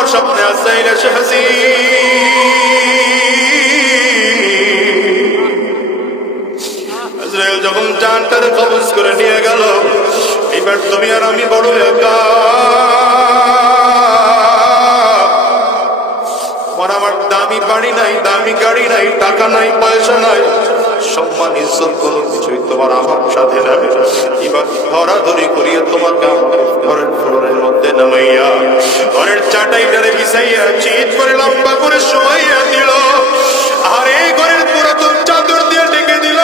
আমার স্বপ্নে আজরাইল এসে হাজির। আজরাইল যখন জানটারে কবজ করে নিয়ে গেল, এবার তুমি আর আমি বড় একা। আমার দামি বাড়ি নাই, দামি গাড়ি নাই, টাকা নাই, পয়সা নাই, সম্মান ইজ্জত কোনো কিছুই তোমার আমার সাথে নাই। এবার ধরাধরি করিয়া তোমাকে ঘরের ফ্লোরের মধ্যে নামাইয়া ঘরের চাটাইটারে বিছাইয়া চিৎ করে লম্বা করে শোয়াইয়া দিল। আর এই ঘরের পুরাতন চাদর দিয়ে ডেকে দিল।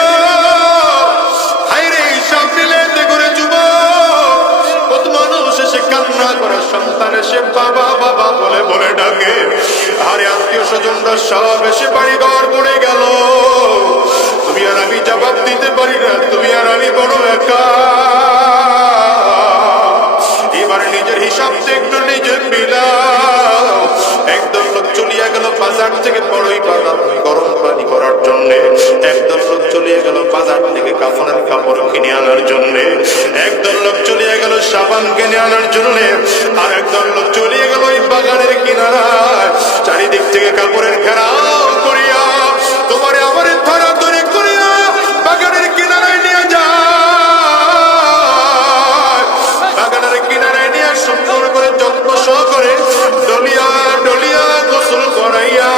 হায়রে হিসাব নিলে করে যুবক কত মানুষ এসে কান্না করে, সন্তান এসে বাবা বাবা বলে বলে ডাকে। আরে আত্মীয় স্বজনরা সব এসে বাড়ি ঘর পড়ে গেল, তুমি আর আমি জবাব দিতে পারি না, তুমি আর আমি বড় একা। এবার নিজের হিসাব একটু নিজে মিলাও। একদম লোক চলিয়া গেল বাজার থেকে বড়ই বাজার গরম পানি করার জন্য, একদম লোক চলিয়ে গেল বাজার থেকে কাফনের কাপড় কিনে আনার জন্য, একদম লোক চলিয়ে গেল সাবান কিনে আনার জন্য, আর একদম লোক চলিয়ে গেল ওই বাগানের কিনারায় চারিদিক থেকে কাপড়ের ঘেরাও করিয়া তোমারে আমার ধরা ধরে করিয়া বাগানের কিনারায় নিয়ে যায়। বাগানের কিনারায় নিয়ে সুন্দর করে যত্ন সহকারে ডলিয়া ডলিয়া গোসল করাইয়া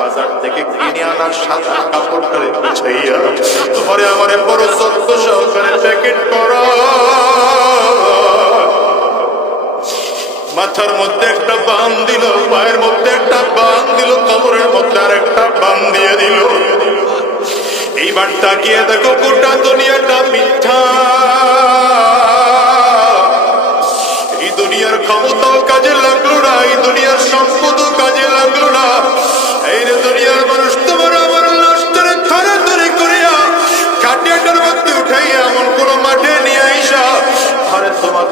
বাজার থেকে কিনে আনার সাদা কাপড়টারে বিছাইয়া তোমারে আমারে বড় যত্ন সহকারে প্যাকেট করা। মাথার মধ্যে একটা বান দিল, পায়ের মধ্যে একটা বান দিল, কবরের মধ্যে আর একটা বান দিয়ে দিল। এইবার তাকিয়ে দেখো গোটা দুনিয়াটা মিথ্যা। এই দুনিয়ার ক্ষমতাও কাজে লাগলো না, এই দুনিয়ার সম্পদও কাজে লাগলো না। এই দুনিয়ার মানুষ তোমার আমার লাশটারে ধরাধরি করিয়া খাটিয়াটার মধ্যে উঠাইয়া এমন কোন মাঠে নিয়ে আইসা ঘরে তোমার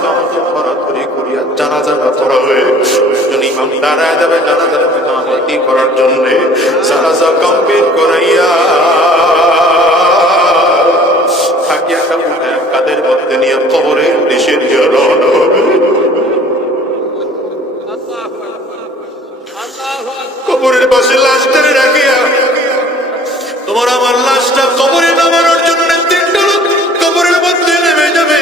ধরাধরি করিয়া জানাজা পড়াবে। ইমাম দাঁড়ায় যাবে জানাজার ইমামতি করার জন্য, জানাজা কমপ্লিট করাইয়া খাটিয়াটা উঠায় কাদের মধ্যে নিয়ে কবরের দেশে দিয়ে রওনা হবে। কবরের পাশে লাশটারে রাখিয়া তোমার আমার লাশটা কবরে নামানোর জন্য তিনটা লোক কবরের মধ্যে নেমে যাবে।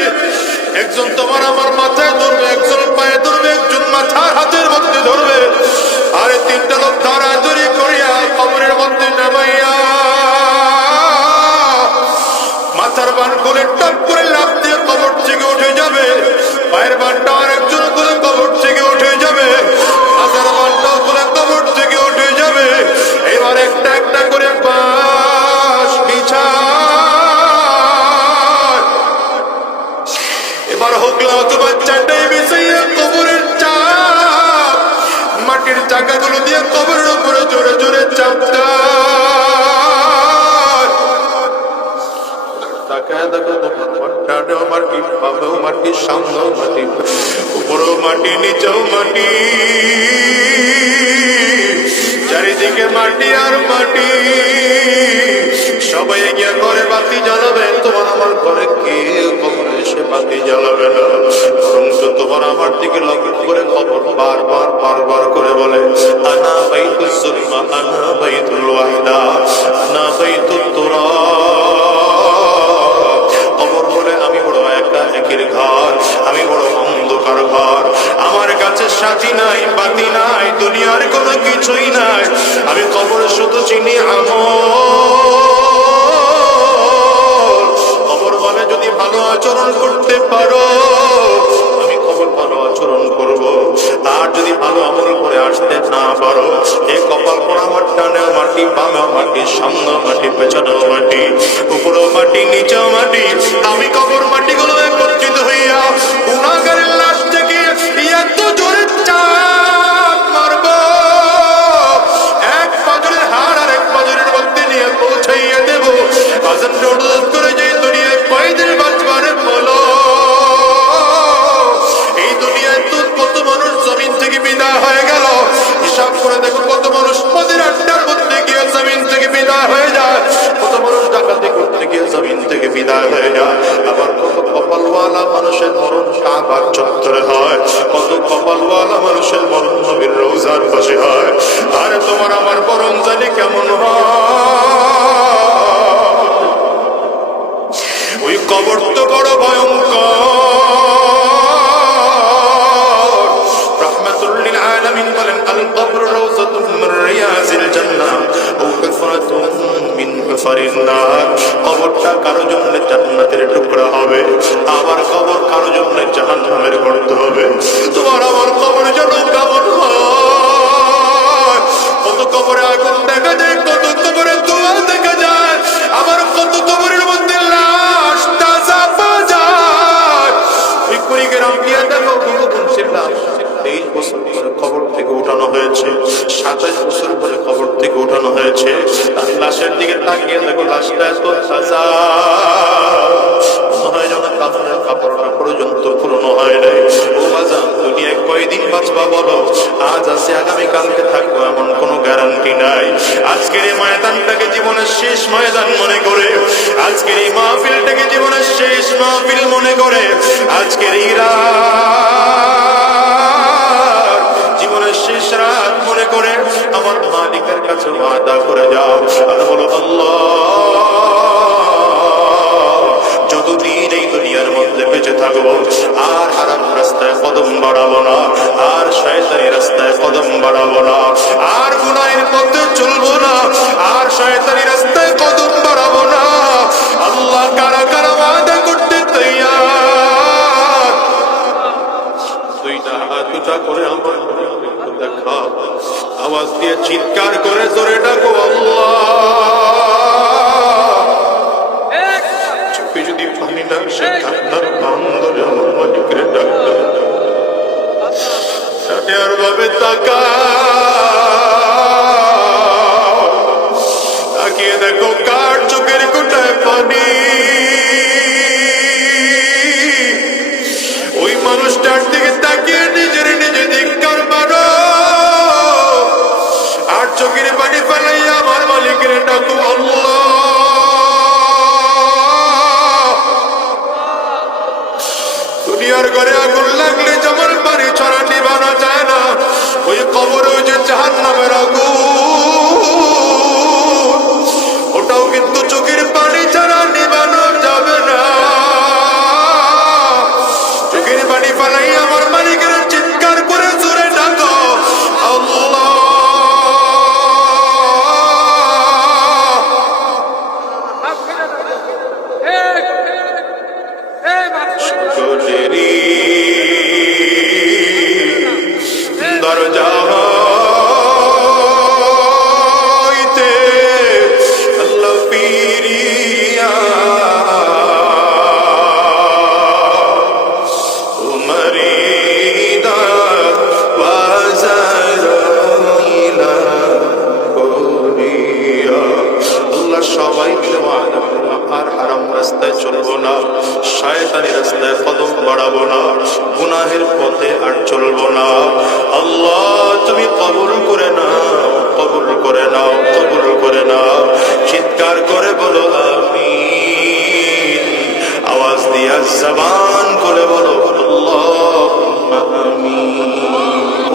একজন তোমার আমার মাথায় ধরবে, একজন পায়ে ধরবে, একজন মাথার হাতের মধ্যে ধরবে। আরে তিনটা লোক ধরাধরি করিয়া কবরের মধ্যে নামাইয়া মাথার বান করে টপ করে লাফ দিয়ে কবর থেকে উঠে যাবে। পায়ের বানটা আর একজন করে কবর থেকে উঠে যাবে, মাথার বানটাও করে কবর থেকে উঠে যাবে। এবার একটা একটা করে বাঁশ বিছা এবার হোকলা অথবা চাটাই বিছাইয়া কবরের চাপ মাটির চাকাগুলো দিয়ে কবরের উপরে জোরে জোরে চাপটা তাকায় দেখো তোমার মাটি বাবাও মাটি সামনেও মাটি উপরেও মাটি নিচেও মাটি, চারিদিকে মাটি আর মাটি। সবাই গিয়ে ঘরে বাতি জ্বালাবে, তোমার আমার ঘরে কেউ কবরে এসে বাতি জ্বালাবে না, বরং তোমার আমার দিকে লক্ষ্য করে খবর বারবার বারবার করে বলে আনা বাইতুল সুলমা আনা বাইতুল ওয়াহদা আনা বাইতুত তুরাব। খবর বলে আমি বড় একা একের ঘর, আমি বড় অন্ধকার ঘর, আমার কাছে সাথী নাই বাতি নাই দুনিয়ার কোনো কিছুই নাই, আমি কবর শুধু চিনি আমল। কবর বলে যদি ভালো আচরণ করতে পারো আমি কবর ভালো আচরণ করব, আর যদি ভালো আমল করে আসতে না পারো এ কপাল পড়া আমার টানে মাটি, বামা মাটি, সামনে মাটি, পেছনে মাটি, উপরেও মাটি নিচেও মাটি, আমি কবর মাটিগুলো একত্রিত হইয়া গুনাহগারের লাশ থেকে এত জোরে চাপ মারব এক পাজরের হাড় আর এক পাজরের মধ্যে নিয়ে পৌঁছাইয়া দেব। বাজার অনুরোধ করে যে দুনিয়ায় কয়দিন বাঁচবারে বলো, এই দুনিয়ায় তো কত মানুষ জমিন থেকে বিদায় হয়ে গেল, হিসাব করে দেখো কত মানুষ মদের আড্ডার মধ্যে গিয়ে জমিন থেকে বিদায় হয়ে যায়, কত মানুষ ডাকাতি করতে গিয়ে জমিন থেকে বিদায় হয়ে যায়, আবার কত কপালওয়ালা মানুষের মরণ কাবার চত্বরে হয়, কত কপালওয়ালা মানুষ 23 বছর পরে কবর থেকে উঠানো হয়েছে, 27 বছর পরে কবর থেকে উঠানো হয়েছে। তার লাশের দিকে তাকিয়ে দেখো লাশটা এত তাজা, হয় যেন কাফনের কাপড়টা পর্যন্ত পুরনো হয় নাই। ও বাজান, দুনিয়ায় কয়দিন বাঁচবা বলো? আজ আছে আগামীকালকে থাকবো এমন কোনো গ্যারান্টি নাই। আজকের এই ময়দানটাকে জীবনের শেষ ময়দান মনে করে, আজকের এই মাহফিলটাকে জীবনের শেষ মাহফিল মনে করে, আজকের এই রাত জীবনের শেষ রাত মনে করে আমার মালিকের কাছে ওয়াদা করে যাও আর বলো, আল্লাহ যতদিন এই দুনিয়ার মধ্যে বেঁচে থাকবো আর হারাম রাস্তায় কদম বাড়াবো না, আর শয়তানি রাস্তায় কদম বাড়াবো না, আর গুনাহের পথে চলবো না, আর শয়তানি রাস্তায় কদম বাড়াবো না। আল্লাহ কারা কারা ওয়াদা করতে তৈয়ার? দুইটা হাত উঁচা করে আমার দেখা, আওয়াজ দিয়ে চিৎকার করে জোরে ডাকো আল্লাহ। চোখে যদি পানি না সে কান্নার নাম ধরে আমার মালিকের ডাকবে, আর ভাবে তাকিয়ে দেখো কার চোখের কোটায় পানি। ওই মানুষটার দিকে তাকিয়ে নিজের নিজে ধিক্কার মারো, আর চোখের পানি ফেলাইয়া আমার মালিকের ডাকো আল্লাহ। দুনিয়ার ঘরে আগুন লাগলে যেমন পানি ছড়া নিভানো যায় না, ওই কবরে যে জাহান্নামের আগুন, ওটাও কিন্তু চোখের পানি ছাড়া নিভানো যাবে না। চোখের পানি ফেলাই আমার মালিকের চিৎকার করে জোরে ডাকো আল্লাহ। দরজা হইতে আল্লাহ ফিরিয়া উমরিদা বাজার মিলা করিয়া। আল্লাহ সবাই আর হারাম রাস্তায় চলবো না, শয়তানি রাস্তায় কদম বাড়াবো না, গুনাহের পথে আর চলবো না। আল্লাহ তুমি কবুল করে নাও, কবুল করে নাও, কবুল করে নাও। চিৎকার করে বলো আমিন, আওয়াজ দিয়া জবান করে বলো আল্লাহুম্মা আমিন।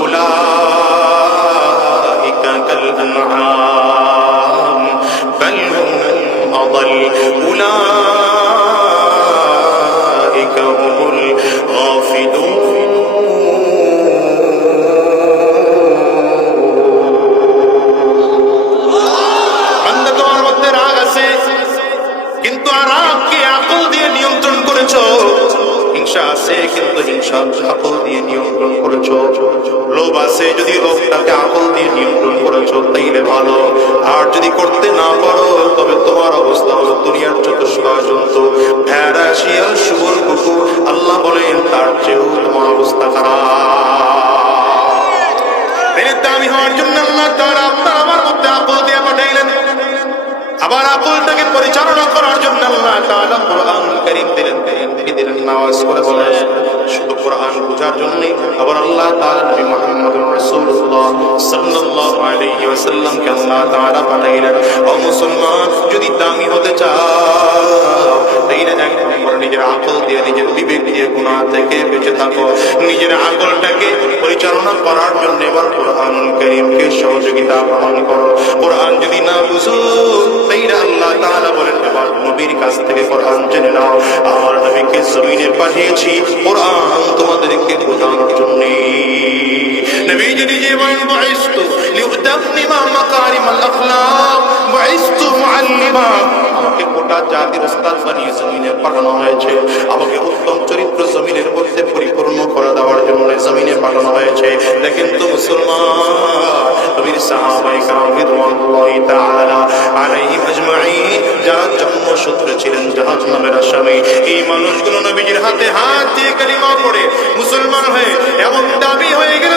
উলাইকা কাল আনআম বাল হুম আদাল, উলাইকা হুমুল গাফিলুন। বান্দা, তোমার মধ্যে রাগ আছে, কিন্তু আর রাগকে আকল দিয়ে নিয়ন্ত্রণ করেছো। হিংসা আছে, কিন্তু হিংসা আকল দিয়ে নিয়ন্ত্রণ করেছো। লোভ আছে, যদি লোভটাকে আকল দিয়ে নিয়ন্ত্রণ করেছো তাইলে ভালো। আর যদি করতে না পারো তবে তোমার অবস্থা হলো দুনিয়ার চতুষ্পা জন্তু, ভেড়া, শিয়াল, শুয়োর, কুকুর, আল্লাহ বলেন তার চেয়েও তোমার অবস্থা খারাপ। দামি হওয়ার জন্য আল্লাহ তাআলা আপনার আমার মধ্যে আকল দিয়ে পাঠাইলেন। আবার আকলটাকে পরিচালনা করার জন্য আল্লাহ তাআলা কোরআন কারীম দিলেন। নামাজ করে বলেন শুধু কোরআন বোঝার জন্য। আবার আল্লাহ তাআলা নবী মুহাম্মদুর রাসূলুল্লাহ সাল্লাল্লাহু আলাইহি ওয়াসাল্লামকে আল্লাহ তাআলা পাঠাইলেন। ও মুসলমান, যদি দামি হতে চাও তাইলে এক নম্বরে নিজের আকল দিয়ে, নিজের বিবেক দিয়ে গুনাহ থেকে বেঁচে থাকো। নিজের আকলটাকে পরিচালনা করার জন্য এবার কোরআন কারীমকে সহযোগিতা গ্রহণ করো। কোরআন যদি না বুঝো তাইলে আল্লাহ তাআলা বলেন এবার নবীর কাছ থেকে কোরআন জেনে নাও। আমার নবীকে জমিনে পাঠিয়েছি কোরআন তোমাদেরকে বোঝানোর জন্য। নবীজি নিজে বলেন বুইসতু লিউতাম্মিমা মাকারিমাল আখলাক বুইসতু মুআল্লিমা। আমাকে গোটা জাতির উস্তাদ বানিয়ে জমিনে পাঠানো হয়েছে। আমাকে উত্তম চরিত্র জমিনের মধ্যে পরিপূর্ণ করে দেওয়ার জন্য জমিনে পাঠানো হয়েছে। দেখেন তো মুসলমান, নবীর সাহাবায়ে কেরাম রিদওয়ানুল্লাহি তাআলা আলাইহিম আজমাইন যারা জন্মসূত্রে ছিলেন জাহান্নামের আসামি, এই মানুষগুলো নবীজির হাতে হাত দিয়ে কালিমা পড়ে মুসলমান হয়ে এমন দাবি হয়ে গেল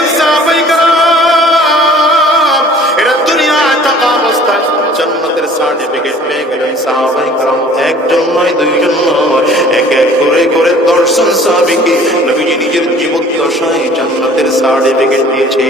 সাহাবীকে নবীজি নিজের জীবদ্দশায় জান্নাতের সার্টিফিকেট দিয়েছে।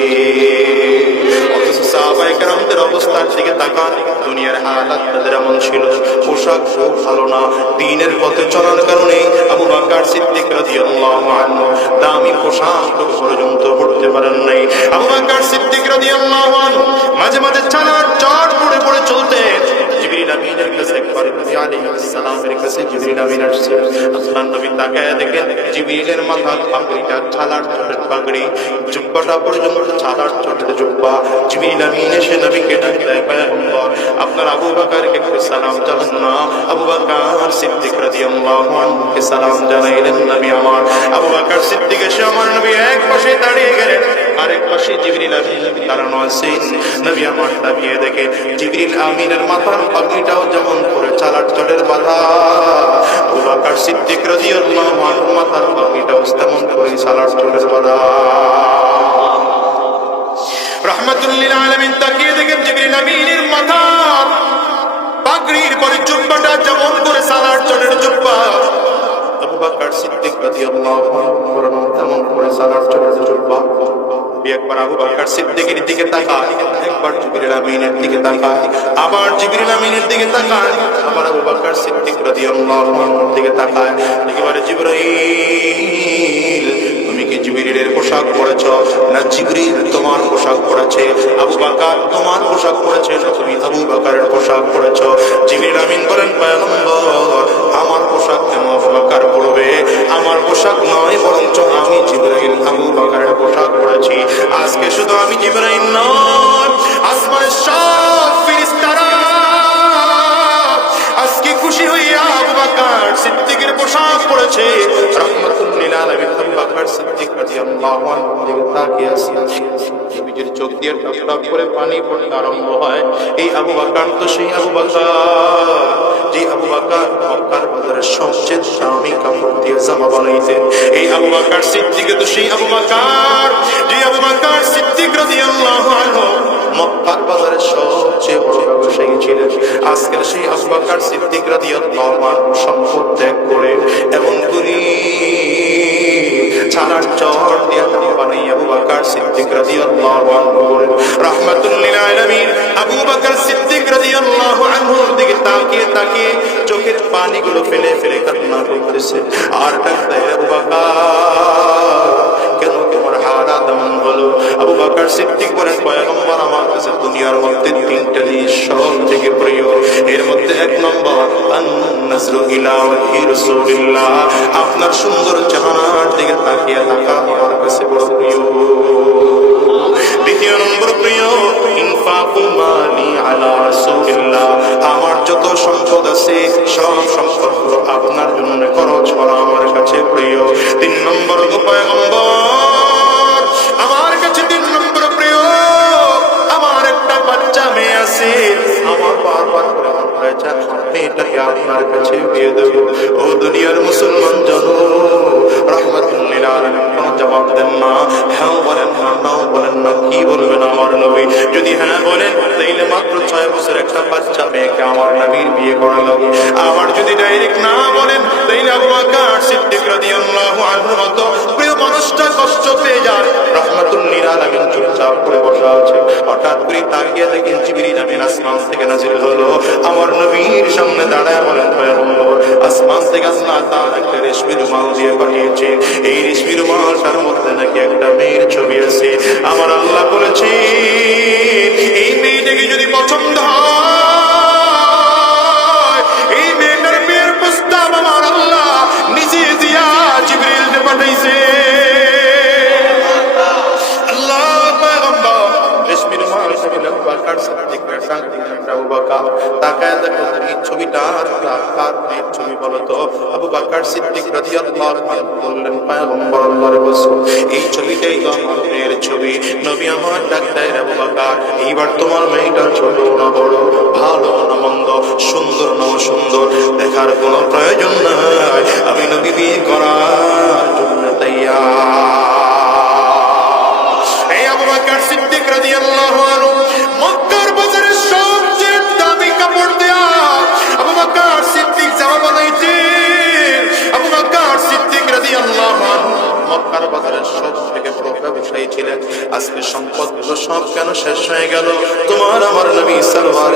অথচ সাহাবায়ে কেরামদের অবস্থার দিকে তাকান, দুনিয়ার হালাত তাদের এমন ছিল, পোশাক খুব ভালো না। দ্বীনের পথে চলার কারণে আবু বকর সিদ্দিক রাদিয়াল্লাহু আনহু দামি পোশাক পর্যন্ত পড়তে পারেন নাই। আবু বকর সিদ্দিক রাদিয়াল্লাহু আনহু মাঝে মাঝে চালার চট পড়ে পড়ে চলতেন। জিবরিল আমিনের কাছে একবার নবী আলাইহিস সালামের কাছে জিবরিল আমিন আসছে। আল্লাহর নবী তাকায় দেখেন জিবরিলের মাথার পাগড়িটা ছালার চটের পাগড়ি, জুব্বাটা পর্যন্ত ছালার চটের জুব্বা। জিবরিল আমিন এসে নবীকে ডাক দেয়, পয়গম্বর আপনার আবু বকরকে একটু সালাম জানান না। আবু বকর সিদ্দিক রাদিয়াল্লাহু আনহুকে সালাম জানাইলেন নবী আমার। আবু বকর সিদ্দিক এসে আমার নবী এক পাশে দাঁড়িয়ে গেলেন, আরেক পাশে জিবরিল আমিন দাঁড়ানো আছেন। নবী আমার তাকিয়ে দেখে জিবরিল আমিনের মাথার পাগড়িটাও যেমন করে ছালার চটের বাঁধা, আবু বকর সিদ্দিক রাদিয়াল্লাহু আনহুর মাথার পাগড়িটাও তেমন করে ছালার চটের বাঁধা। রাহমাতুল লিল আলামিন তাকিয়ে দেখেন জিবরিল আমিনের মাথার পাগড়ির পরে জুব্বাটা যেমন করে সালার চটের জুব্বা, আবু বকর সিদ্দিক রাদিয়াল্লাহু আনহু তেমন করে সালার চটের জুব্বা। একবার আবু বকর সিদ্দিকের দিকে তাকায়, একবার জিবরিল আমিনের দিকে তাকায়, আবার জিবরিল আমিনের দিকে তাকায়, আবার আবু বকর সিদ্দিক রাদিয়াল্লাহু আনহুর দিকে তাকায়। একেবারে জিবরাইল তুমি কি জিবরিলের পোশাক পরেছ না জিবরিল তোমার পোশাক পরেছে? আবু বকর তোমার পোশাক পরেছে না তুমি আবু বকরের পোশাক পরেছ? জিবরিল আমিন বলেন, পয়গম্বর আমার পোশাক কেন আবু বকর পরবে? আমার পোশাক নয়, বরঞ্চ আমি জিবরাইল আবু বকরের পোশাক পরেছি। আজকে শুধু আমি জিবরাইল নয়, আসমানের সব ফেরেশতারা আজকে খুশি হইয়া আবু বকর সিদ্দিকের পোশাক পরেছে। রাহমাতুল লিল আলামিন আবু বকর সিদ্দিক রাদিয়াল্লাহু আনহু দিকে তাকিয়ে আছে। নবীজির চোখ দিয়ে টপ টপ করে পানি পড়তে আরম্ভ হয়। এই আবু বকর তো সেই আবু বকর, যে আবু বকর মক্কার বাজারের সবচেয়ে দামি কাপড় দিয়ে জামা বানাইতেন। এই আবু বকর সিদ্দিক তো সেই আবু বকর, যে আবু বকর সিদ্দিক রাদিয়াল্লাহু আনহু মক্কার বাজারের সবচেয়ে বড় ব্যবসায়ী ছিলেন। আজকের সেই আবু বকর সিদ্দিক রাদিয়াল্লাহু আনহু সম্পদ ত্যাগ করে এমন করে ছালার চট দিয়ে বানাই আবু বকর সিদ্দিক রাদিয়াল্লাহু আনহু রাহমাতুল লিল আলামিন আবু বকর সিদ্দিক রাদিয়াল্লাহু আনহুর দিকে তাকিয়ে তাকিয়ে চোখের পানিগুলো ফেলে ফেলে কান্না করতেছে। আর ডাকতে আবু বকর কেন তোমার হালাত এমন হলো? আবু বকর সিদ্দিক বলেন, পয়গম্বর আমার কাছে দুনিয়ার মধ্যে তিনটা জিনিস সব থেকে প্রিয়। এর মধ্যে এক নম্বর আন-নাজরু ইলা ওয়াজহি রাসূলিল্লাহ, আপনার সুন্দর চেহারার দিকে তাকিয়ে থাকা আমার কাছে বড় প্রিয়। দ্বিতীয় নম্বর প্রিয় ইনফাকু মালি আলা রাসূলিল্লাহ, আমার যত সম্পদ আছে সব সম্পদগুলো আপনার জন্য খরচ করা আমার কাছে প্রিয়। তিন নম্বর পয়গম্বর আমার কাছে তিন নম্বর প্রিয়, আমার একটা বাচ্চা মেয়ে আছে, আমার বারবার করে মন হয়েছে মেয়েটাকে আপনার কাছে বিয়ে দেব। ও দুনিয়ার মুসলমান জানো, রাহমাতুল লিল আলামিন কোনো জবাব দেন না, হ্যাঁ বলেন না, নাও বলেন না। কি বলবেন আমার নবী? যদি হ্যাঁ বলেন তাইলে মাত্র 6 বছর একটা বাচ্চা মেয়েকে আমার নবীর বিয়ে করা লাগে। আবার যদি ডাইরেক্ট না বলেন তাইলে আবু বকর সিদ্দিক রাদিয়াল্লাহু আনহু মতো প্রিয় মানুষটা কষ্ট পেয়ে যায়। রাহমাতুল লিল আলামিন চুপচাপ করে বসা আছে। হঠাৎ করে তাকিয়ে দেখেন জিবরিল আমিন আসমান থেকে নাযিল হলো, আমার নবীর সামনে দাঁড়ায় বলেন, পয়গম্বর আসমান থেকে আল্লাহ তাআলা একটা রেশমি রুমাল দিয়ে পাঠিয়েছে। এই রেশমি রুমালটার মধ্যে নাকি একটা মেয়ের ছবি আছে। আমার আল্লাহ বলেছে এই মেয়েটাকে যদি পছন্দ হয়, এই মেয়েটার বিয়ের প্রস্তাব আমার আল্লাহ নিজে দিয়া জিবরিলকে পাঠাইছে। আল্লাহ পয়গম্বর রেশমি রুমাল আবু বকর সিদ্দিকের সামনে আবু বকর তাকায় দেখো এই ছবিটা কার মেয়ের ছবি বলো তো? আবু বকর সিদ্দিক রাদিয়াল্লাহু আনহু বললেন, পয়গম্বর আল্লাহর রাসূল এই ছবিটাই তো আমার মেয়ের ছবি। নবী আমার ডাক্তার আবু বকর এইবার তোমার মেয়েটা ছোট না বড়, ভালো না মন্দ, সুন্দর না অসুন্দর দেখার কোনো প্রয়োজন নাই, আমি নবী বিয়ে করার জন্য তাইয়ার। এই আবু বকর সিদ্দিক রাদিয়াল্লাহু আনহু মক্কার বাজারে সবচেয়ে দামি কাপড় দেয়া আবু বকর সিদ্দিক জামা বানাইতেন। আবু বকর সিদ্দিক রাদিয়াল্লাহু রাদিয়াল্লাহু আনহু মক্কার বাজারের সব থেকে বড় ব্যবসায়ী ছিলেন। আজকে সম্পদগুলো সব কেন শেষ হয়ে গেল? তোমার আমার নবী সাল্লাল্লাহু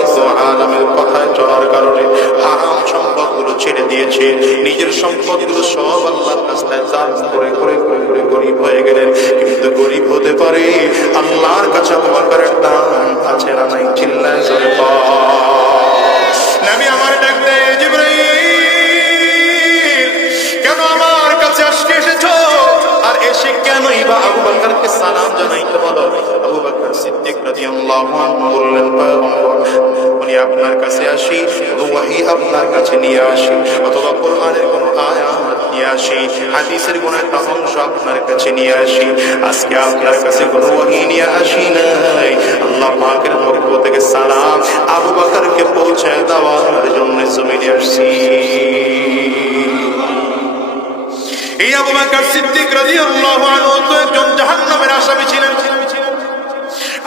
আলাইহি কথায় চলার কারণে হারাম সম্পদগুলো ছেড়ে দিয়েছে। নিজের সম্পদগুলো সব আল্লাহর রাস্তায় দান করে করে করে করে গরিব হয়ে গেলেন। কিন্তু গরিব হতে পারে, আল্লাহর কাছে আবু বকরের দাম আছে না নাই? চিল্লায় জোরে বল। নবী আমার ডাক দেয়, জিবরাইল কেন আমার কাছে আজকে এসেছো? আর এসে কেনই বা আবু বকরকে সালাম জানাইতে বলো? আবু বকর সিদ্দিক রাদিয়াল্লাহু আনহু বললেন, পয়গম্বর উনি আপনার কাছে আসি, ওয়াহী আপনার কাছে নিয়ে আসি, অথবা কোরআনের কোন আয়াত নিয়ে আসি, হাদিসের কোন একটা অংশ আপনার কাছে নিয়ে আসি। আজকে আপনার কাছে কোন ওয়াহী নিয়ে আসি নাই, আল্লাহ পাকের পক্ষ থেকে সালাম আবু বকরকে পৌঁছে দেওয়ার জন্য জমিনে আসছি। এই আবু বকর সিদ্দিক রাদিয়াল্লাহু আনহু তো একজন জাহান্নামের আসামি ছিলেন।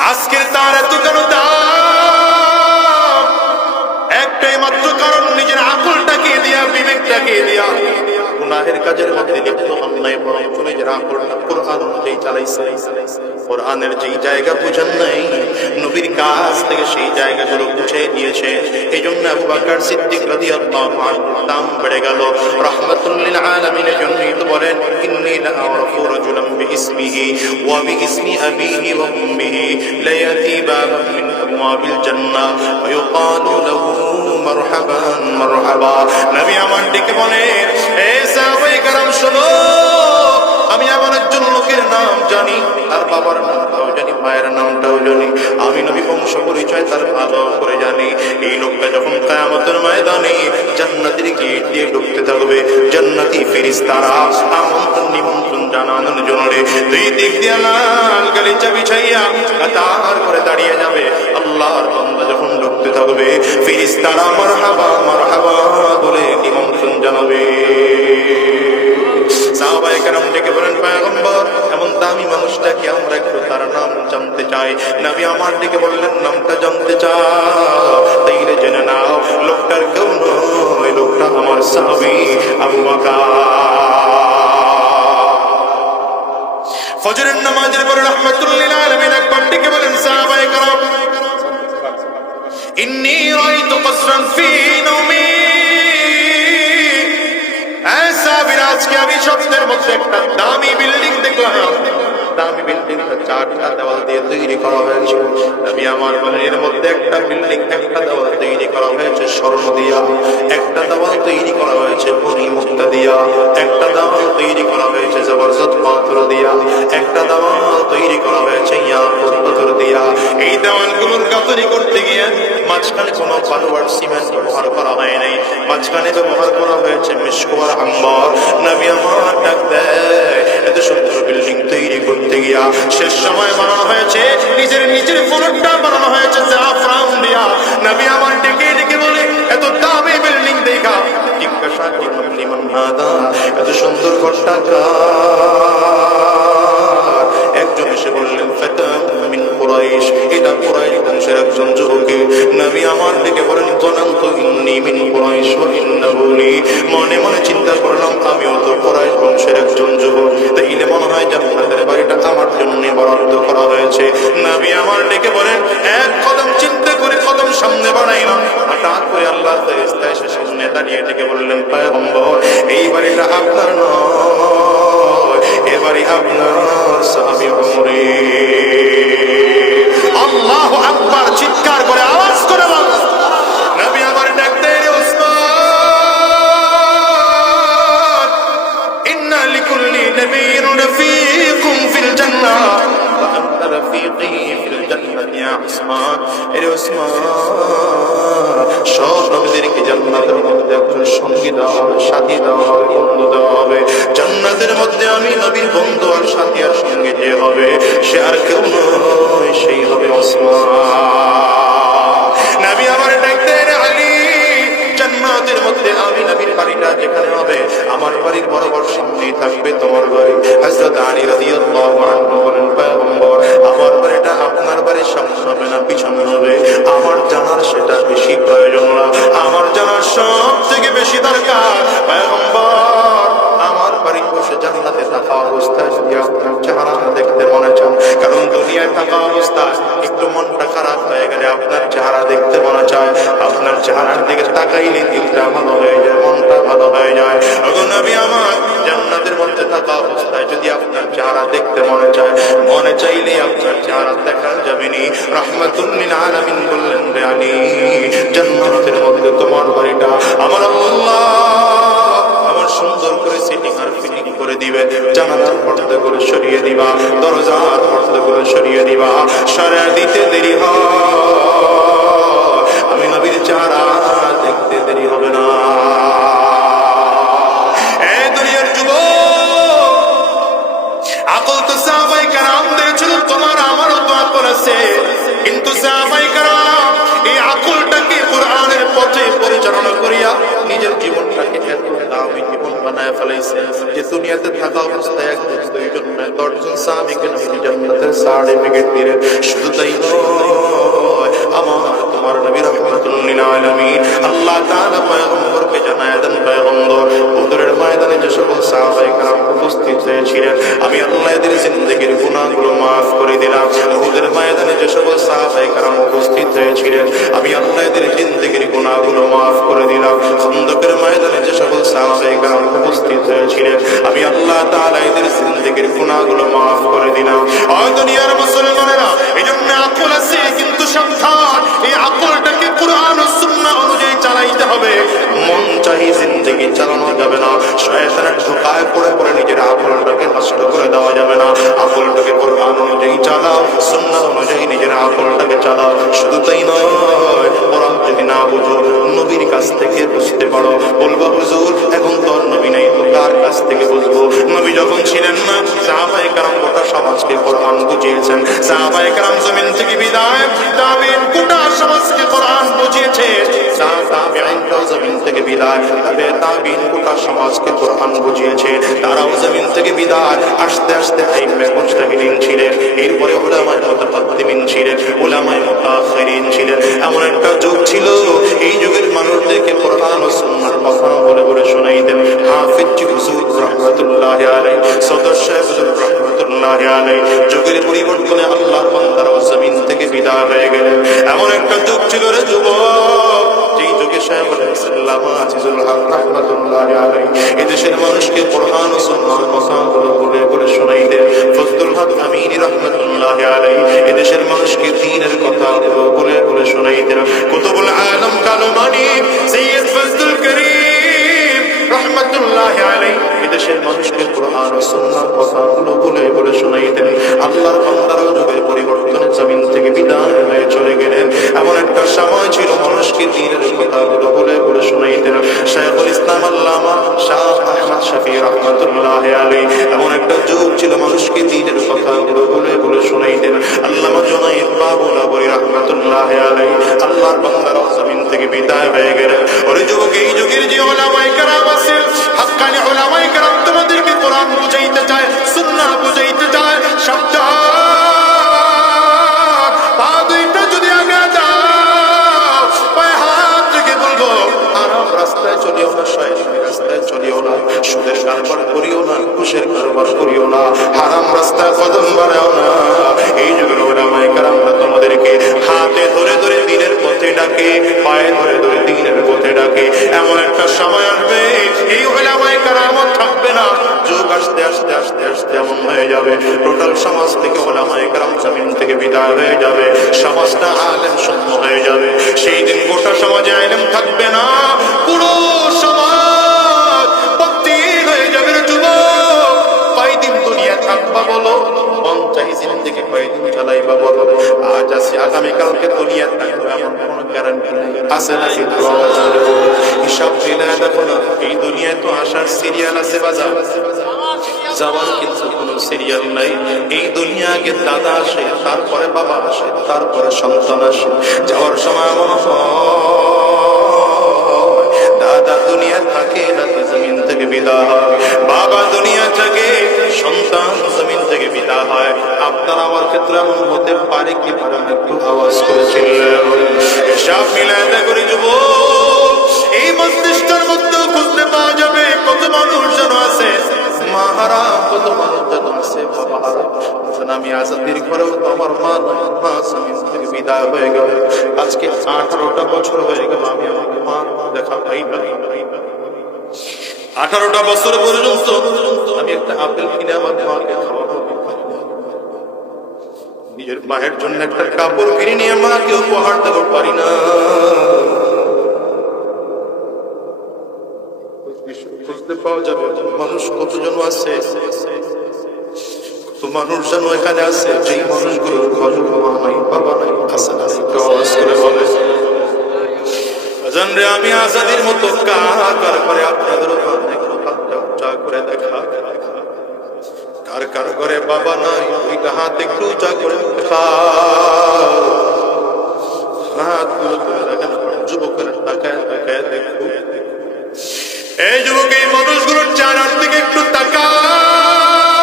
আজকের তার এত কেন দাম? একটাই মাত্র কারণ, নিজের আকলটাকে দিয়া, বিবেকটাকে দিয়া গুনাহের কাজের মধ্যে লিপ্ত হন নাই, বরং নিজের আকলটা কোরআন অনুযায়ী চালাইছে। কোরআনের যেই জায়গা বুঝেন নাই, নবীর কাছ থেকে সেই জায়গাগুলো বুঝে নিয়েছে। এই জন্য আবু বকর সিদ্দিক রাদিয়াল্লাহু আনহুর দাম বেড়ে গেল। রাহমাতুল লিল আলামিনের জন্যই তো বলেন, ইন্নী লাআরাফু রাজুলান বিইসমিহি ওয়া বিইসমি আবিহি ওয়া উম্মিহি লা ইয়াতি বাবান মিন আবওয়াবিল জান্নাহ ওয়া ইউকালু লাহু মারহাবান মারহাবা। নবী আমার ডেকে বলেন, এ সাহাবায়ে কেরাম শোনো, আমি এমন একজন লোকের নাম জানি, তার বাবার নামটাও জানি, মায়ের নামটাও জানি, আমি নবী বংশ পরিচয় তার ভালো করে জানি। এই লোকটা যখন কিয়ামতের ময়দানে জান্নাতের গেট দিয়ে ঢুকতে থাকবে, জান্নাতি ফেরেশতারা আমন্ত্রণ নিমন্ত্রণ জানানোর জন্য দুই দিক দিয়ে লাল গালিচা বিছাইয়া কাতার করে দাঁড়িয়ে যাবে। আল্লাহর বান্দা যখন ঢুকতে থাকবে, ফেরেশতারা মারহাবা মারহাবা বলে নিমন্ত্রণ জানাবে। সাহাবায়ে কেরাম ডেকে বলেন, পয়গম্বর এমন দামি মানুষটাকে আমরা একটু তার নাম জানতে চাই। নবী আমার ডেকে বললেন, নামটা জানতে চাও? তাইলে জেনে নাও, লোকটার কেউ নয়, লোকটা আমার সাহাবী আবু বকর। ফজরের নামাজের পরে রাহমাতুল লিল আলামিন একবার ডেকে বলেন, সাহাবায়ে কেরাম ইন্নী রাআইতু কসরান ফি নাওমি। আজকে আমি স্বপ্নের মধ্যে একটা দামি বিল্ডিং দেখলাম। দামি বিল্ডিংটা 4টা দেওয়াল দিয়ে তৈরি করা হয়েছে। আমি আমার মনের মধ্যে একটা বিল্ডিং, একটা দেওয়াল তৈরি করা হয়েছে স্বর্ণ দিয়া, একটা দেওয়াল তৈরি করা হয়েছে মণিমুক্তা দিয়া, একটা দেওয়াল তৈরি করা হয়েছে জবরদস্ত পাথর দিয়া, একটা দেওয়াল তৈরি করা হয়েছে ইয়াকুত পাথর দিয়া। এই দেওয়ালগুলোর গাঁথনি করতে গিয়ে মাঝখানে কোনো বালু আর সিমেন্ট ব্যবহার করা হয় নাই, মাঝখানে ব্যবহার করা হয়েছে মিশক আর আম্বার। নবী আমার ডাক দেয়, এত সুন্দর বিল্ডিং তৈরি করতে গিয়া শেষ সময় বানানো হয়েছে নিজের ফ্লোরটা বানানো হয়েছে জাফরান দিয়া। নবী আমার ডেকে ডেকে বলে, এত দামি বিল্ডিং দেখা জিজ্ঞাসা করলাম, লিমান হাদা, এত সুন্দর ঘরটা কার? একজন এসে বললেন, ফাতাম মিন কুরাইশ, এটা কুরাইশ বংশের একজন যুবকের। নবী আমার ডেকে বলেন, জানান্তু ইন্নী মিন কুরাইশ ওয়া ইন্নাহু লি, মনে মনে চিন্তা করলাম আমিও তো কুরাইশ বংশের একজন যুবক, তাইলে মনে হয় জান্নাতের বাড়িটা আমার জন্য বরাদ্দ করা হয়েছে। নবী আমার ডেকে বলেন, এক কদম চিন্তা করে কদম সামনে বাড়াইলাম, হঠাৎ করে আল্লাহর ফেরেশতা এসে সামনে দাঁড়িয়ে ডেকে বললেন, পয়গম্বর এই বাড়িটা আপনার নয়, এ বাড়ি আপনার সাহাবী উমরের। আল্লাহু আকবার, চিৎকার করে আওয়াজ করে বল। নবী আমার ডাক দেয়, উসমান, ইন্না লিকুল্লি নাবিয়্যিন রাফীকুম ফিল জান্নাহ ওয়া আনতা রাফীকি ফিল জান্নাত ইয়া উসমান। এরে উসমান, সব নবীদেরকে জান্নাতের মধ্যে একজন সঙ্গী দেওয়া হবে, সাথী দেওয়া হবে, বন্ধু দেওয়া হবে। জান্নাতের মধ্যে আমি নবীর বন্ধু আর সাথী আর সঙ্গী যে হবে, সে আর কেউ নয়, সেই হবে উসমান। নবী আমার ডাকতে, আলী, জান্নাতের মধ্যে আমি নবীর বাড়িটা যেখানে হবে, আমার বাড়ির বরাবর সামনেই থাকবে তোমার বাড়ি। হযরত আলী রাদিয়াল্লাহু আনহু বলেন, পয়গম্বর আমার বাড়িটা আপনার বাড়ির সামনে হবে না পিছনে হবে? আমার জানার সেটা বেশি প্রয়োজন না, আমার জানার সব থেকে বেশি দরকার পয়গম্বর আমার বাড়ি বসে থাকা অবস্থায় একটু মনটা খারাপ হয়ে গেলে আপনার চেহারা দেখতে মনে চায়, আপনার চেহারার দিকে তাকাইলে দিলটা ভালো হয়ে যায়, মনটা ভালো হয়ে যায়। ওগো নবী আমার, জান্নাতের মধ্যে থাকা অবস্থায় যদি আপনার চেহারা দেখতে মনে চায়, মনে চাইলে আপনার চেহারা দেখা যাবে নি। রাহমাতুল লিল আলামিন বললেন, রে আলী, জান্নাতের মধ্যে তোমার বাড়িটা আমার আল্লাহ আমার সুন্দর করে সেটিং আর ফিটিং করে দিবে। জানালার পর্দা করে সরিয়ে দিবা, দরজার পর্দা করে সরিয়ে দিবা। সরিয়ে দিতে দেরি হয়, আমি নবীর চেহারা দেখতে দেরি হবে না। এই দুনিয়ার যুবক, আকল তো সাহাবায়ে কেরামদের ছিল, তোমার আমারও তো আকল আছে, কিন্তু সাহাবায়ে কেরাম এই আকলটাকে কোরআনের পথে পরিচালনা করিয়া নিজের জীবনটাকে এত দামি জীবন বানায় ফেলাইছে যে দুনিয়াতে থাকা অবস্থায় একজন, দুইজন, 10 জন সাহাবীকে নবী জান্নাতের সার্টিফিকেট দিলেন। শুধু তাই নয়, আমার তোমার নবী রাহমাতুল লিল আলামিন আল্লাহ তাআলা পয়গম্বরকে জানায় দেন, পয়গম্বর বদরের ময়দানে যে সকল সাহাবায়ে কেরাম উপস্থিত হয়েছিলেন, আমি আল্লাহ এদের জিন্দেগির গুনাহগুলো মাফ করে দিলাম। বদরের ময়দানে যে সকল সাহাবায়ে কেরাম উপস্থিত হয়েছিলেন, আমি আল্লাহ এদের জিন্দেগির গুনাহগুলো মাফ করে দিলাম। খন্দকের ময়দানে যে সকল সাহাবায়ে কেরাম উপস্থিত হয়েছিলেন, আমি আল্লাহ তাআলা এদের জিন্দেগির গুনাহগুলো মাফ করে দিলাম। ও দুনিয়ার মুসলমানেরা, এজন্য আকল আছে, কিন্তু সাবধান, এই আকলটাকে কোরআন ও সুন্নাহ অনুযায়ী চালাইতে হবে। মন চাহি জিন্দেগি চালানো যাবে না, শয়তানের ধোঁকায় পড়ে পড়ে নিজের আকলটাকে নষ্ট করে দেওয়া যাবে না। আকলটাকে কোরআন অনুযায়ী চালাও, সুন্নাহ অনুযায়ী নিজের আকলটাকে চালাও। শুধু তাই নয়, কোরআন যদি না বুঝো, নবীর কাছ থেকে বুঝতে পারো। বলবো হুজুর এখন তো নবী নাই, তো কার কাছ থেকে বুঝবো? নবী যখন ছিলেন না, সাহাবায়ে কেরাম গোটা সমাজকে কোরআন বুঝিয়েছেন। সাহাবায়ে কেরাম জমিন থেকে বিদায়, তাবিঈন গোটা সমাজকে কোরআন বুঝিয়েছে। তাবিঈনরাও জমিন থেকে বিদায়, তাবিঈন গোটা সমাজকে কোরআন বুঝিয়েছে। তারাও জমিন থেকে বিদায়, আস্তে আস্তে আইম্মে মুজতাহিদিন ছিলেন, এরপরে উলামায়ে মুতাকাদ্দিমিন ছিলেন, উলামায়ে মুতাআখিরিন ছিলেন। এমন একটা যুগ ছিল, এই যুগের মানুষদেরকে কোরআন ও সুন্নাহর কথা বলে বলে শোনাইতেন। হাফিজ হুজুর রাহমাতুল্লাহি আলাইহি, সদর সাহেব হুজুর রাহমাতুল্লাহি আলাইহি, যুগের পরিবর্তনে আল্লাহর বান্দারাও জমিন থেকে বিদায় হয়ে গেলেন। এমন একটা যুগ ছিল রে যুবক, যেই যুগে শাইখুল ইসলাম আজিজুল হক রাহমাতুল্লাহি আলাইহি এদেশের মানুষকে কোরআন ও সুন্নাহর কথাগুলো বলে বলে শোনাইতেন। ফজলুল হক আমিনী রাহমাতুল্লাহি আলাইহি এদেশের মানুষকে দ্বীনের কথাগুলো বলে বলে শোনাইতেন। কুতুবুল আলম কালো মানিক সৈয়দ ফজলুল করিম রাহমাতুল্লাহি আলাইহি এদেশের মানুষকে কোরআন ও সুন্নাহর কথাগুলো বলে বলে শোনাইতেন। আল্লাহর বান্দারাও যুগের পরিবর্তনে জমিন থেকে বিদায় হয়ে চলে গেলেন। এমন একটা সময় ছিল, মানুষকে দ্বীনের কথাগুলো বলে বলে শোনাইতেন। শাইখুল ইসলাম আল্লামা শাহ আহমদ শফি রাহমাতুল্লাহি আলাইহি এমন একটা যুগ ছিল, মানুষকে দ্বীনের কথাগুলো বলে বলে শোনাইতেন। আল্লামা জুনাইদ বাবুলাবরী রাহমাতুল্লাহি আলাইহি আল্লাহর বান্দারাও জমিন থেকে বিদায় হয়ে গেলেন। ওরে যুবক, এই যুগের যে উলামায়ে কেরাম আছেন, হাক্কানি উলামায়ে কেরাম তোমাদেরকে কোরআন বুঝাইতে চায়, সুন্নাহ বুঝাইতে চায়। সাবধান, পা দুইটা যদি আগে দাও, পায়ে হাত থেকে বলবো, হারাম রাস্তায় চলিও না, শয়তানি রাস্তায় চলিও না, সুদের কারবার করিও না, ঘুষের কারবার করিও না, হারাম রাস্তায় কদম বাড়াও না। এই যুগের উলামায়ে কেরামরা তোমাদেরকে হাতে ধরে ধরে দ্বীনের পথে ডাকে, পায়ে ধরে ধরে দ্বীনের পথে ডাকে। এমন একটা সময় আসবে, এই উলামায়ে কেরাম থাকবে না। যুগ আস্তে আস্তে আস্তে আস্তে এমন হয়ে যাবে, টোটাল সমাজ থেকে উলামায়ে কেরাম জমিন থেকে বিদায় হয়ে যাবে, সমাজটা আলেম শূন্য হয়ে যাবে। সেই দিন গোটা সমাজে আলেম থাকবে না, পুরো সমাজ বাতিল হয়ে যাবে। যুবক, কয়দিন দুনিয়া থাকবা বলো? মন চাই জিন্দেগি কয়দিন চালাইবা বলো? আজ আছে, আগামীকালকে দুনিয়া থাকবে এমন কোনো গ্যারান্টি নেই। আছে নাকি? হিসাব মিলে দেখো না, এই দুনিয়ায় তো আসার সিরিয়াল আছে, বাজার যাওয়ার কিন্তু কোনো সিরিয়াল নাই। এই দুনিয়া আগে দাদা আসে, তারপরে বাবা আসে, তারপরে সন্তান আসে। যাওয়ার সময় মনে হয় দাদা দুনিয়া থাকে না, জমিন থেকে বিদায় হয়, বাবা দুনিয়া থাকে, সন্তান জমিন থেকে বিদায় হয়। আপনার আমার ক্ষেত্রে এমন হতে পারে কি পারে না? একটু আওয়াজ করেছিলেন। সব মিলায় দেখো যুবক, এই মস্তিষ্কের মধ্যে খুঁজতে পাওয়া যাবে কত মানুষ যেন আছে, মা হারাম, কত মানুষ যেন আছে বাবা হারাম। আমি আজাদির ঘরেও তো আমার মা নাই, মা জমিন থেকে বিদায় হয়ে গেল। আজকে 18টা বছর হয়ে গেল আমি আমার মা দেখা পাই না। 18টা বছর পর্যন্ত আমি একটা আপেল কিনে আমার মাকে খাওয়াবো, নিজের মায়ের জন্য একটা কাপড় কিনে নিয়ে মাকে উপহার দেবো পারি না। বুঝতে পাওয়া যাবে মানুষ কতজন আছে, কত মানুষ যেন এখানে আছে যেই মানুষগুলোর ঘরে মা নাই, বাবা নাই, আছে না? একটু আওয়াজ করে বলে জানরে আমি আজাদির মতো কার করে আপনাদেরও চা করে দেখা, কার কার করে বাবা নাই ওইটা হাত একটু চা করে দেখা, হাত গুলো করে দেখেন যুবকের তাকায় তাকায় দেখো। এই যুবক এই মানুষগুলোর চেহারার দিকে একটু তাকাও,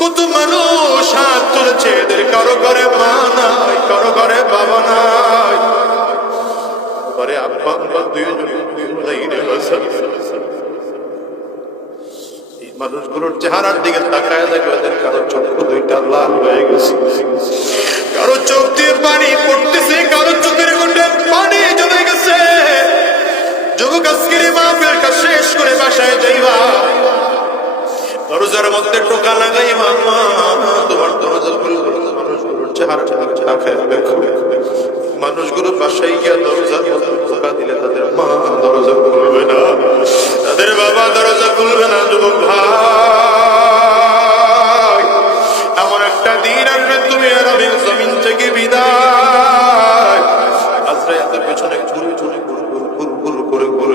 কত মানুষ হাত তুলেছে, এদের কারো ঘরে মা নাই, কারো ঘরে বাবা নাই, ঘরে আব্বা আম্মা দুইজন নাই রে বাসা। এই মানুষগুলোর চেহারার দিকে তাকায় দেখো, এদের কারো চক্ষু দুইটা লাল হয়ে গেছে, কারো চোখ দিয়ে পানি পড়তেছে, কারো চোখের মধ্যে পানি জমে গেছে। যুবক আজকের মাহফিলটা শেষ করে বাসায় যাইবা, দরজার মধ্যে টোকা লাগাইবা, মা তোমার দরজা খুলে মানুষগুলোর চেহারাটা তাকায় দেখো। মানুষগুলো বাসায় গিয়া দরজার মধ্যে টোকা দিলে তাদের মা দরজা খুলবে না, তাদের বাবা দরজা খুলবে না। যুবক ভাই, এমন একটা দিন আসবে তুমি আর আমি জমিন থেকে বিদায়, আজরাইলের পেছনে ঘুরে ঘুরে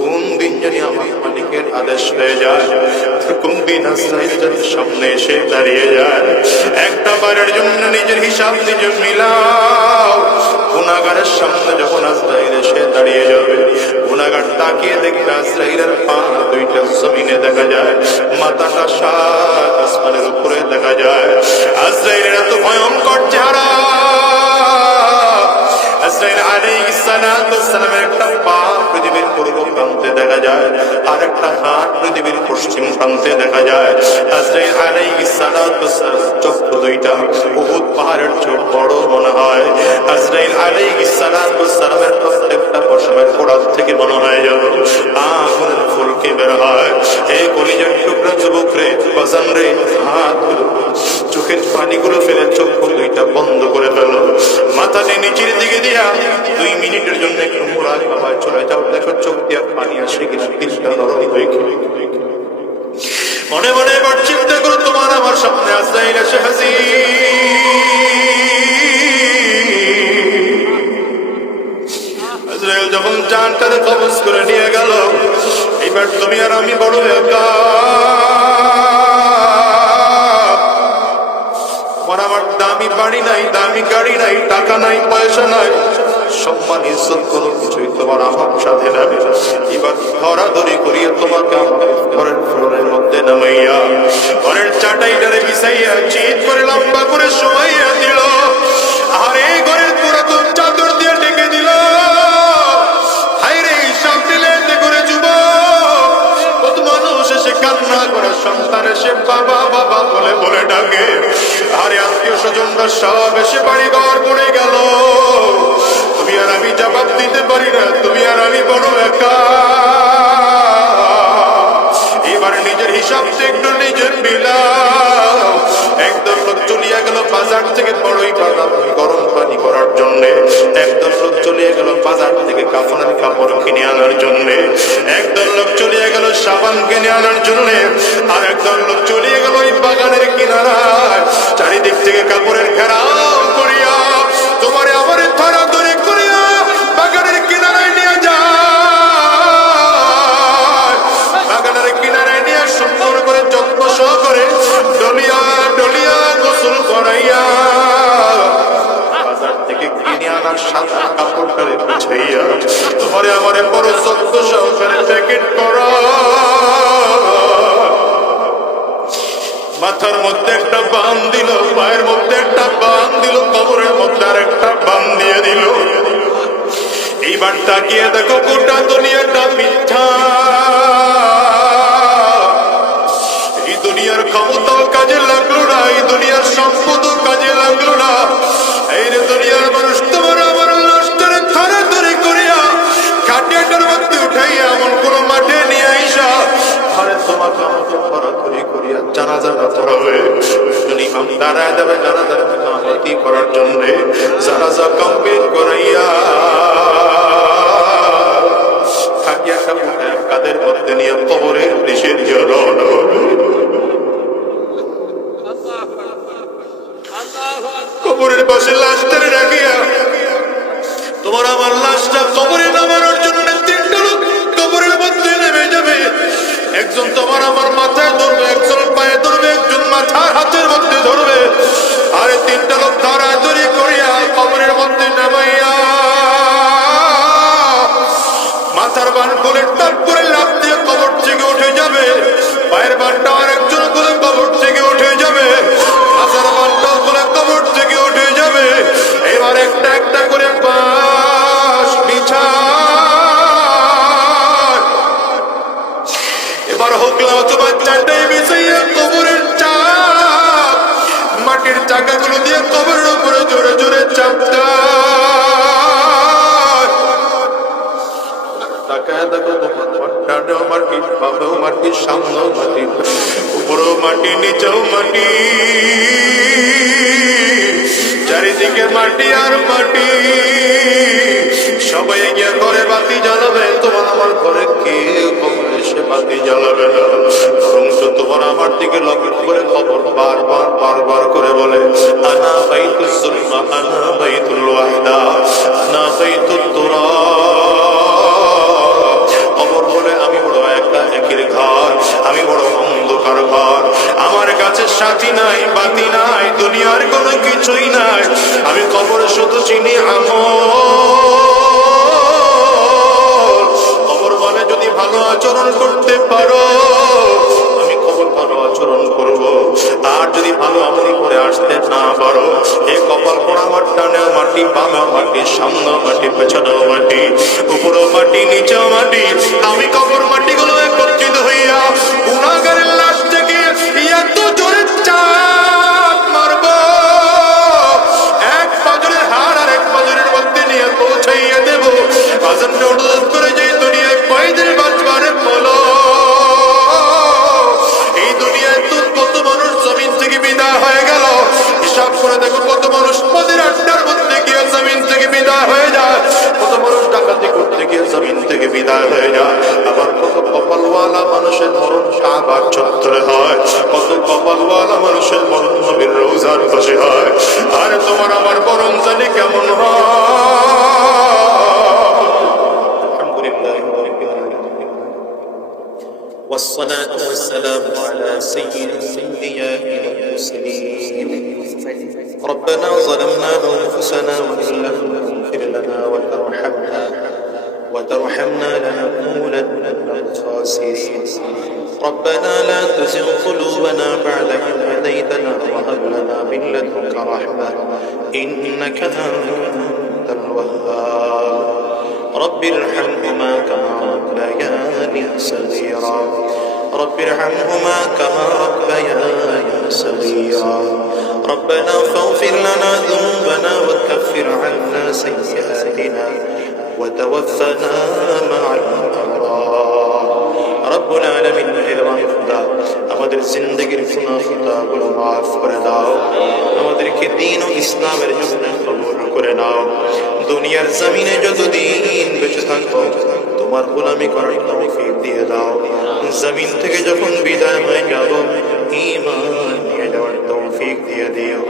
কোন দিন জানি আমার মালিকের আদেশ হয়ে যায়, কোন দিন আজরাইল সামনে এসে দাঁড়িয়ে যায়। একটা বারের জন্য নিজের হিসাব নিজে মিলাও, গুনাহগারের সামনে যখন আজরাইল এসে দাঁড়িয়ে যাবে, গুনাহগার তাকিয়ে দেখবে আজরাইলের পা দুইটা জমিনে দেখা যায়, মাথাটা সাত আসমানের উপরে দেখা যায়। আজরাইলের এত ভয়ঙ্কর চেহারা, আজরাইল আলাইহিস সালাতু ওয়াস সালামের একটা পা পৃথিবীর পূর্ব প্রান্তে দেখা যায়, আর একটা হাত পৃথিবীর পশ্চিম প্রান্তে দেখা যায়। আজরাইল আলাইহিস সালাতু ওয়াস সালাম চক্ষু দুইটা উহুদ পাহাড়ের চেয়ে বড় মনে হয়। আজরাইল আলাইহিস সালাতু ওয়াস সালামের প্রত্যেকটা পশমের কোড়াল থেকে মনে হয় যেন আগুনের ফুলকি বের হয়। এই কলিজার টুকরা যুবক রে, বাজান রে, হাত চোখের পানিগুলো ফেলে চক্ষু দুইটা বন্ধ করে ফেল, মাথাটা নিচের দিকে দিয়া 2 মিনিটের জন্য একটু মোড়ায় বাবায় চলে যাও, দেখো চোখ দিয়া পানি আসে কিনা, তিলটা নরম হয়ে গেলে। মনে মনে এবার চিন্তা করো, তোমার আমার সামনে আজরাইল এসে হাজির। আজরাইল যখন জানটারে কবজ করে নিয়ে গেল, এবার তুমি আর আমি বড় একা। আমার দামি বাড়ি নাই, দামি গাড়ি নাই, টাকা নাই, পয়সা নাই, সম্মান ইজ্জত কোনো কিছুই তোমার আমার সাথে নেবে। এবার ধরাধরি করিয়ে তোমাকে ঘরের ফ্লোরের মধ্যে নামাইয়া ঘরের চাটাইটারে বিছাইয়া চিৎ করে লম্বা করে শোয়াইয়া দিল, আর এই ঘরের পুরাতন চাদর দিয়ে ঢেকে দিল। হায়রে হিসাব দিলে করে যুবক, কত মানুষ এসে কান্না করে, সন্তান এসে বাবা বাবা বলে বলে ডাকে, আরে আত্মীয় স্বজনরা সব এসে বাড়ি ঘর পড়ে গেল, তুমি আর আমি জবাব দিতে পারি না, তুমি আর আমি বড় একা। এবার নিজের হিসাব একটু নিজের মিলাও। একদল লোক চলিয়া গেল বাজার থেকে বড়ই বাদাম গরম পানি করার জন্য, একদল লোক চলিয়ে গেল বাজার থেকে কাফনের কাপড় কিনে আনার জন্য, একদল লোক চলিয়ে গেল সাবান কিনে আনার জন্য, আর একদল লোক চলিয়ে গেল ওই বাগানের কিনারায় চারিদিক থেকে কাপড়ের ঘেরাও করিয়া তোমারে আমার ধরা ধরে করিয়া বাগানের কিনারায় নিয়ে যায়। বাগানের কিনারায় নিয়ে সুন্দর করে যত্ন সহকারে ডলিয়া ডলিয়া গোসল করাইয়া বাজার থেকে কিনে আনার সাদা কাপড়টারে বিছাইয়া তোমারে আমারে বড় যত্ন সহকারে প্যাকেট করা, মাথার মধ্যে একটা বান দিল, পায়ের মধ্যে একটা বান দিল, কবরের মধ্যে আর একটা বান দিয়ে দিল। এইবার তাকিয়ে দেখো গোটা দুনিয়াটা মিথ্যা। এই দুনিয়ার ক্ষমতাও কাজে লাগলো না, এই দুনিয়ার সম্পদও কাজে লাগলো না। এই দুনিয়ার মানুষ তোমার আমার লাশটারে ধরে করিয়া খাটিয়াটার মধ্যে উঠাইয়া এমন কোন মাঠে নিয়ে আইসা আরে তোমাকে আমাকে ধরাধরি করিয়া জানাজা ধরাবে। ইমাম দাঁড়ায় যাবে জানাজার ইমামতি করার জন্য, জানাজা কমপ্লিট করাইয়া খাটিয়াটা উঠায় কাদের মধ্যে নিয়ে কবরের দেশে নিয়ে রওনা হবে। কবরের পাশে লাশটারে রাখিয়া তোমার আমার লাশটা কবরে নামানোর জন্য তিনটা লোক কবরের মধ্যে নেমে যাবে। একজন তোমার আমার মাথায় ধরবে, একজন পায়ে ধরবে, একজন মাথার হাতের মধ্যে ধরবে, আরে তিনটা লোক ধরাধরি করিয়া কবরের মধ্যে নামাইয়া মাথার বান করে টাপ করে লাফ দিয়ে কবর থেকে উঠে যাবে। পায়ের বানটা আর একজন করে কবর থেকে উঠে যাবে, মাথার বানটাও করে কবর থেকে উঠে যাবে। এবার একটা একটা করে বাঁশ বিছা এবার হোকলা অথবা চাটাই বিছাইয়া কবরের চাপ মাটির চাকাগুলো দিয়ে কবরের উপরে জোরে জোরে চাপটা তাকায় দেখো তোমার মাটি বাবাও মাটি সামনেও মাটি উপরেও মাটি নিচেও মাটি, চারিদিকে মাটি আর মাটি। সবাই গিয়ে ঘরে বাতি জ্বালাবে, তোমার আমার ঘরে কেউ কবরে এসে বাতি জ্বালাবে না, বরং তোমার আমার দিকে লক্ষ্য করে খবর বারবার বারবার করে বলে আনা বাইতুল যুলমা আনা বাইতুল ওয়াহদা আনা বাইতুত তুরাব। খবর বলে আমি বড় একটা একের ঘর, আমি বড় অন্ধকার ঘর, আমার কাছে সাথী নাই বাতি নাই দুনিয়ার কোনো কিছুই নাই, আমি কবর শুধু চিনি আমল। কবর বলে যদি ভালো আচরণ করতে পারো আমি কবর ভালো আচরণ করব, আর যদি ভালো আমল করে আসতে না পারো এ কপাল পোড়া আমার টানে মাটি বামা মাটি সামনে মাটি পেছনে মাটি উপরেও মাটি নিচেও মাটি, আমি কবর মাটিগুলো একত্রিত হইয়া গুনাহগারের লাশ থেকে এত জোরে চাপ মারব এক পাজরের হাড় আর এক পাজরের মধ্যে নিয়ে পৌঁছাইয়া দেব। বাজানকে অনুরোধ করে যে দুনিয়ায় কয়দিন বাঁচবারে বলো, এই দুনিয়ায় তো কত মানুষ জমিন থেকে বিদায় হয়ে গেল, হিসাব করে দেখো কত মানুষ মদের আড্ডার মধ্যে গিয়ে জমিন থেকে বিদায় হয়ে যায়, কত মানুষ ডাকাতি করতে গিয়ে জমিন থেকে বিদায় হয়ে যায়, আবার কত কপালওয়ালা মানুষের মরণ কাবার চত্বরে হয়, কত কপালওয়ালা মানুষের মরণ নবীর রওজার পাশে হয়। আর তোমার আমার মরণ জানি কেমন হয়। والصلاة والسلام على سيد الأنبياء والمرسلين. ربنا ظلمنا أنفسنا وإن لم تغفر لنا وترحمنا لنكونن من الخاسرين. ربنا لا تزغ قلوبنا بعد إذ هديتنا وهب لنا من لدنك رحمة إنك أنت الوهاب. رب ارحمهما كما ربياني صغيرا رب ارحمهما كما ربياني صغيرا. ربنا فاغفر لنا ذنوبنا وكفر عنا سيئاتنا وتوفنا مع الأبرار. رب العالمين মেহেরবান খোদা আমাদের জিন্দেগীর গুনাহ খাতাগুলো মাফ করে দাও, আমাদেরকে দ্বীন ও ইসলামের জন্য কবুল করে নাও। দুনিয়ার জমিনে যতদিন বেঁচে থাকবো তোমার গোলামি করার তৌফিক দিয়ে দাও, জমিন থেকে যখন বিদায় হয়ে যাব ঈমান নিয়ে যাওয়ার তৌফিক দিয়ে দিও।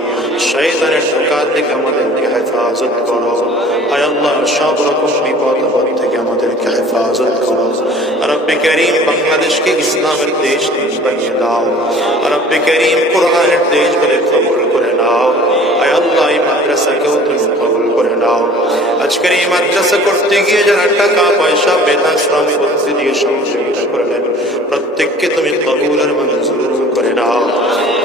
শয়তানের ধোঁকা থেকে আমাদেরকে হেফাজত করো, আয় আল্লাহ সব রকম বিপদ থেকে আমাদেরকে হেফাজত করো। রব্বে করিম বাংলাদেশকে ইসলামের দেশ বানিয়ে দাও, রব্বে করিম কোরআনের দেশ বলে কবুল করে নাও। আয় আল্লাহ এই মাদ্রাসাকেও তুমি কবুল করে নাও। আজকের এই মাদ্রাসা করতে গিয়ে যারা টাকা পয়সা বেতন শ্রম বুদ্ধি দিয়ে সহযোগিতা করলেন প্রত্যেককে তুমি কবুলের মঞ্জুর করে নাও।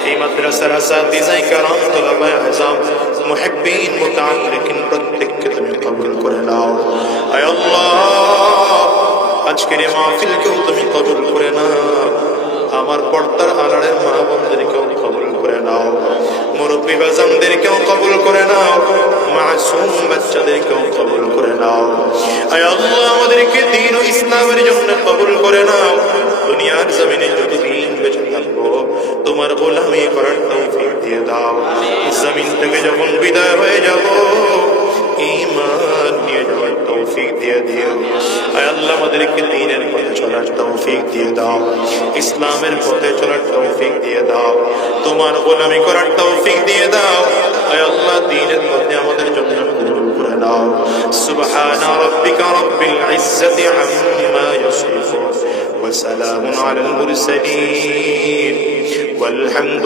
এই মাদ্রাসার আসাতিজা کرام, তুলাবায়ে আযম, মুহিব্বিন, মুতাআল্লিকিন প্রত্যেককে তুমি কবুল করে নাও। আয় আল্লাহ, আজকের এই মাহফিলকেও তুমি কবুল করে নাও। আমার পর্দার আড়ালের মা বোনদেরকেও কবুল করে নাও, মুরব্বী বাজানদেরকেও কবুল করে নাও, মাসুম বাচ্চাদেরকেও কবুল করে নাও। আয় আল্লাহ, আমাদেরকে দ্বীন ও ইসলামের জন্য কবুল করে নাও। দুনিয়ার জমিনে যতদিন বেঁচে থাকবো তোমার গোলামি করার তৌফিক দিয়ে দাও। জমিন থেকে যখন বিদায় হয়ে যাব ঈমান নিয়ে যাওয়ার তৌফিক দিয়ে দিও। আয় আল্লাহ, আমাদেরকে দ্বীনের পথে চলার তৌফিক দিয়ে দাও, ইসলামের পথে চলার তৌফিক দিয়ে দাও, তোমার গোলামি করার তৌফিক দিয়ে দাও। আয় আল্লাহ, দ্বীনের পথে আমাদের জন্য কবুল করে নাও। সুবহানা রাব্বিকা রাব্বিল ইজ্জাতি আম্মা ইয়াসিফুন ওয়া সালামুন আলাল মুরসালিন ওয়াল হামদু